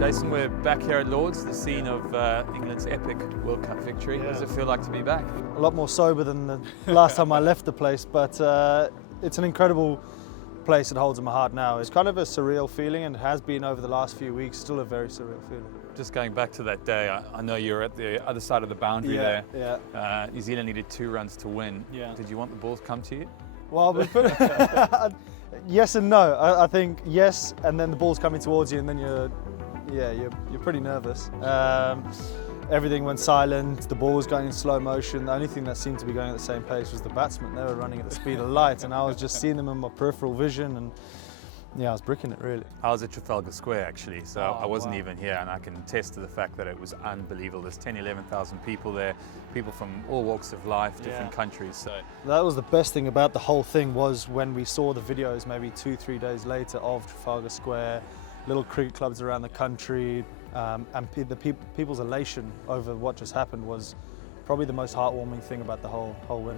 Jason, we're back here at Lord's, the scene of England's epic World Cup victory. Yeah. What does it feel like to be back? A lot more sober than the last time I left the place, but it's an incredible place. It holds in my heart now. It's kind of a surreal feeling, and it has been over the last few weeks, still a very surreal feeling. Just going back to that day, I know you're at the other side of the boundary there. Yeah. New Zealand needed 2 runs to win. Yeah. Did you want the ball to come to you? Well, yes and no. I think yes, and then the ball's coming towards you, and then you're pretty nervous. Everything went silent. The ball was going in slow motion. The only thing that seemed to be going at the same pace was the batsmen. They were running at the speed of light, and I was just seeing them in my peripheral vision, and yeah, I was bricking it really. I was at Trafalgar Square actually, so I wasn't wow. even here, and I can attest to the fact that it was unbelievable. There's 11,000 people there, people from all walks of life, different countries. So that was the best thing about the whole thing, was when we saw the videos maybe 2-3 days later of Trafalgar Square, little cricket clubs around the country, and people's elation over what just happened was probably the most heartwarming thing about the whole win.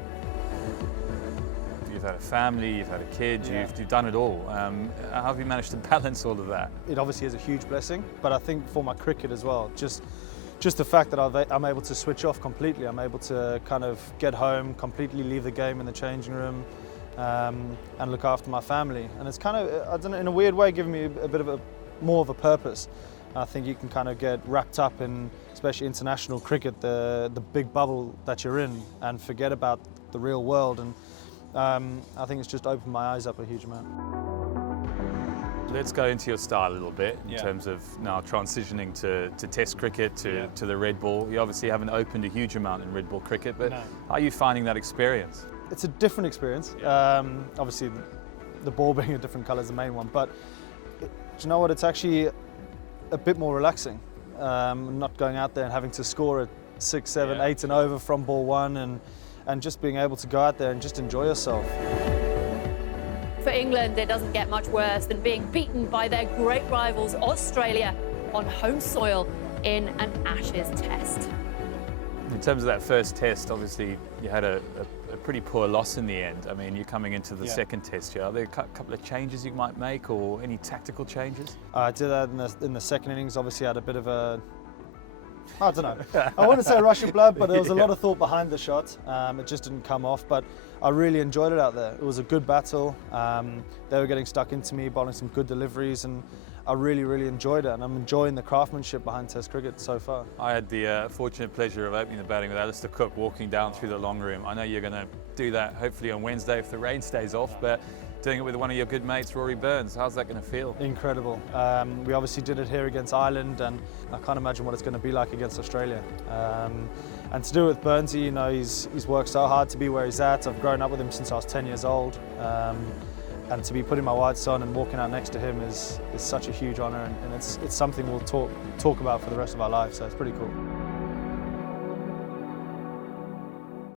you've had a family, you've had a kid, you've done it all. How have you managed to balance all of that? It obviously is a huge blessing, but I think for my cricket as well, just the fact that I'm able to switch off completely. I'm able to kind of get home, completely leave the game in the changing room, and look after my family. And it's kind of, I don't know, in a weird way, giving me a bit of more of a purpose. I think you can kind of get wrapped up in, especially international cricket, the big bubble that you're in, and forget about the real world. And I think it's just opened my eyes up a huge amount. Let's go into your style a little bit in terms of now transitioning to Test cricket, to the red ball. You obviously haven't opened a huge amount in red ball cricket, but how are you finding that experience? It's a different experience. Obviously, the ball being a different colour is the main one, but do you know what? It's actually a bit more relaxing. Not going out there and having to score at 6, 7, 8 and over from ball one, and just being able to go out there and just enjoy yourself. For England, it doesn't get much worse than being beaten by their great rivals Australia on home soil in an Ashes test. In terms of that first test, obviously you had a pretty poor loss in the end. I mean, you're coming into the second test here. Are there a couple of changes you might make, or any tactical changes? I did that in the second innings. Obviously, I had a bit of a, I don't know, I wouldn't say rush of blood, but there was a lot of thought behind the shot. It just didn't come off, but I really enjoyed it out there. It was a good battle. They were getting stuck into me, bowling some good deliveries, and I really, really enjoyed it, and I'm enjoying the craftsmanship behind Test cricket so far. I had the fortunate pleasure of opening the batting with Alistair Cook, walking down through the long room. I know you're going to do that hopefully on Wednesday if the rain stays off, but doing it with one of your good mates, Rory Burns, how's that going to feel? Incredible. We obviously did it here against Ireland, and I can't imagine what it's going to be like against Australia. And to do it with Burnsy, you know, he's worked so hard to be where he's at. I've grown up with him since I was 10 years old. And to be putting my whites on and walking out next to him is such a huge honour, and it's something we'll talk about for the rest of our lives, so it's pretty cool.